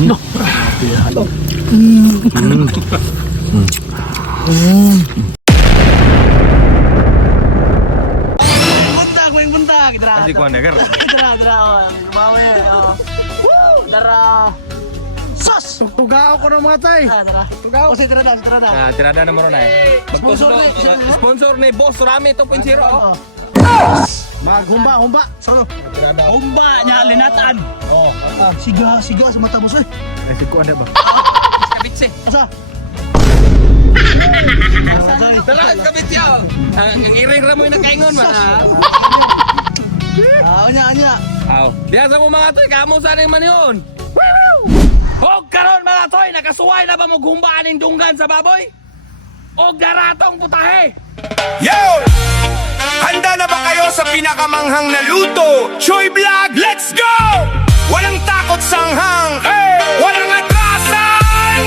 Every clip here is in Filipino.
No. Buntag, may buntag. Kasi kuha negar. Dara. Mawe. Dara. Sos! Tugao ko ng mga tay. Dara. Tugao. Kasi tira na. Tirada na mo ron eh. Sponsor ni Boss Rami 2.0. Maghumba. Solo. Humba niya linatan. Oh. Siga sa mata mo soy. Kasi ko ada ba? Kabitse. Asa? Tara, kabitse yaw. Ang iring ramoy na kaingon man. Anya. Aw. Diya sa mo mga toy, kamo sa ning man yun. Og karon mga toy, nakasuway na ba mo gumbaan ning dunggan sa baboy? Og daratong putahe. Yo! Handa na ba kayo sa pinakamanghang na luto? Choy Vlog, let's go! Walang takot sanghang, walang atrasan!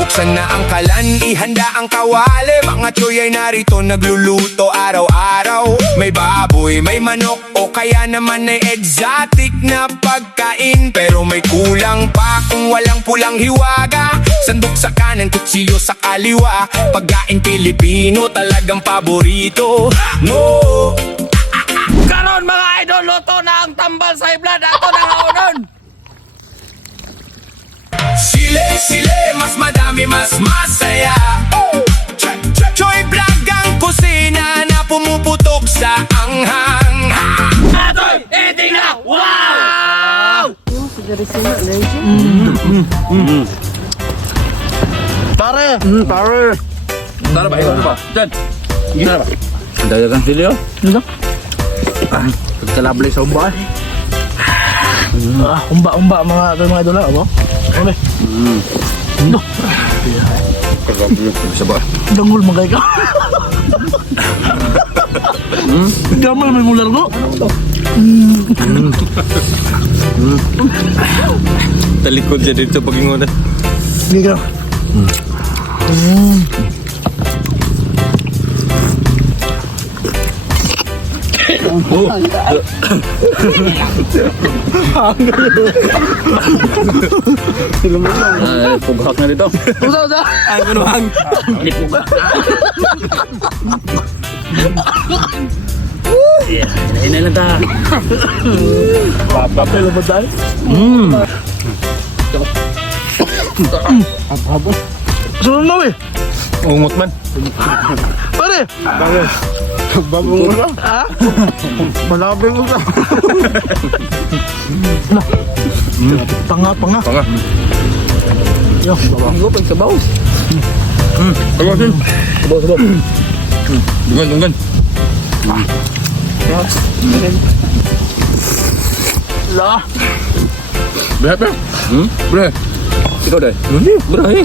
Buksan na ang kalan, ihanda ang kawali. Mga choy ay narito, nagluluto araw-araw. May baboy, may manok, o kaya naman ay exotic na pagkain. Pero may kulang pa kung walang pulang hiwaga. Sandok sa kanan, kutsilyo sa kaliwa. Pagkain Pilipino, talagang paborito. No! Karon mga idol, luto na ang tambal sa iblad. Ato na haonon. Sile, mas madami, mas masaya. Choy Vlog ang kusina na pumuputok sa anghang. Atoy, eating na! Wow! Pare. Tara ba? Iwan ba? Diyan. Gina ba? Dayagang sili oh. Ano? Pagkalablay sa umba. Humba mga idol abo. Ole. No. Bisa ba? Dangol magay ka. Gamal may mular no. Talikod siya dito pag-ingunan. Hindi ka. Pughak na dito. Usa. Ang kunuhang. Hinay lang ta. Papel ba dai? Sunod mo eh. Ungot man. Pare. Babong mo na. Ha? Malabing mo ka. Panga. Yo, Ang pag sabaw. Sabaw din. Sabaw. Dungan. la. Berapa? Bre. Ikaw dai. Bre.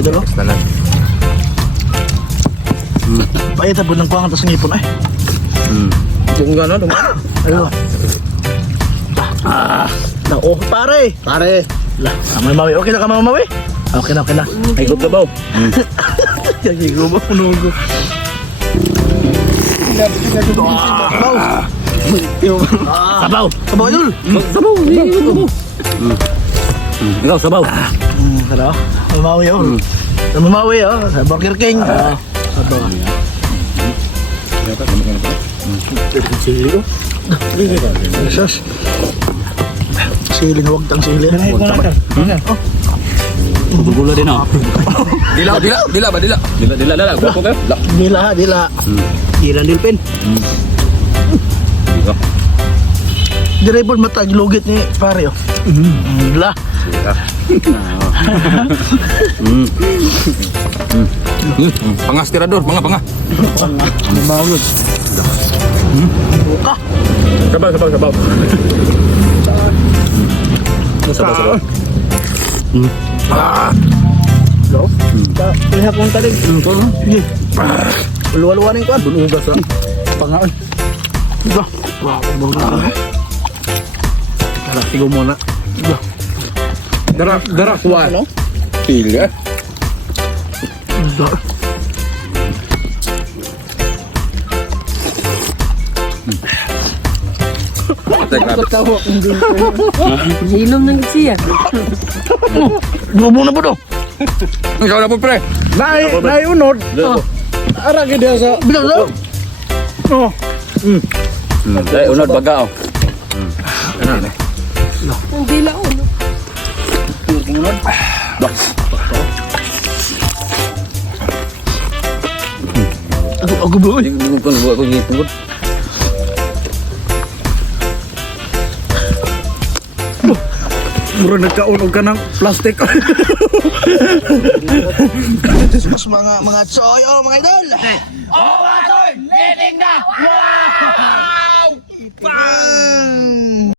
Idol oh. Payat abon ng kuwangan tas ngipon ay. Dungan na. Ayo. Oh, pare. Lah, may mawi. Okay na ka mamawi? Okay na. Ay gud labaw. Jadi gue mau nunggu. Sabaw dulu. Ikaw sabaw. Ano? Mamawi oh. Sa Burger King. Sabaw. Sili ko. Sus. Sili na wag tang sili. Gula din oh. Dila. Dila. Guwapo kayo? Dila. Iran dilpin. Direpon matag lugit ni pare oh. Dila. Pangas tirador, panga. Mawag. Buka. Sabaw. Sabaw. Lo. Lihat kong tadi. Sige. Luwa-luwa ning kuan. Bunugas ah. Pangaan. Ito. Wah, bangga. Tara, sigaw muna. Dara kuha. Ano? Pila. Ito. grabe. Inom ng siya. Gumo na po to. Ikaw na po, pre. Naiunod. Ara ka dia sa... Bilang daw. Oh. Dahil unod baga, oh. Ang dila o. Ako ba? Hindi mo pa nabuha ko ngipin ko. Mura nagkaunog ka ng plastic. Sus mga choy, oh mga idol. Oh, mga toy! Leading na! Wow! Bang!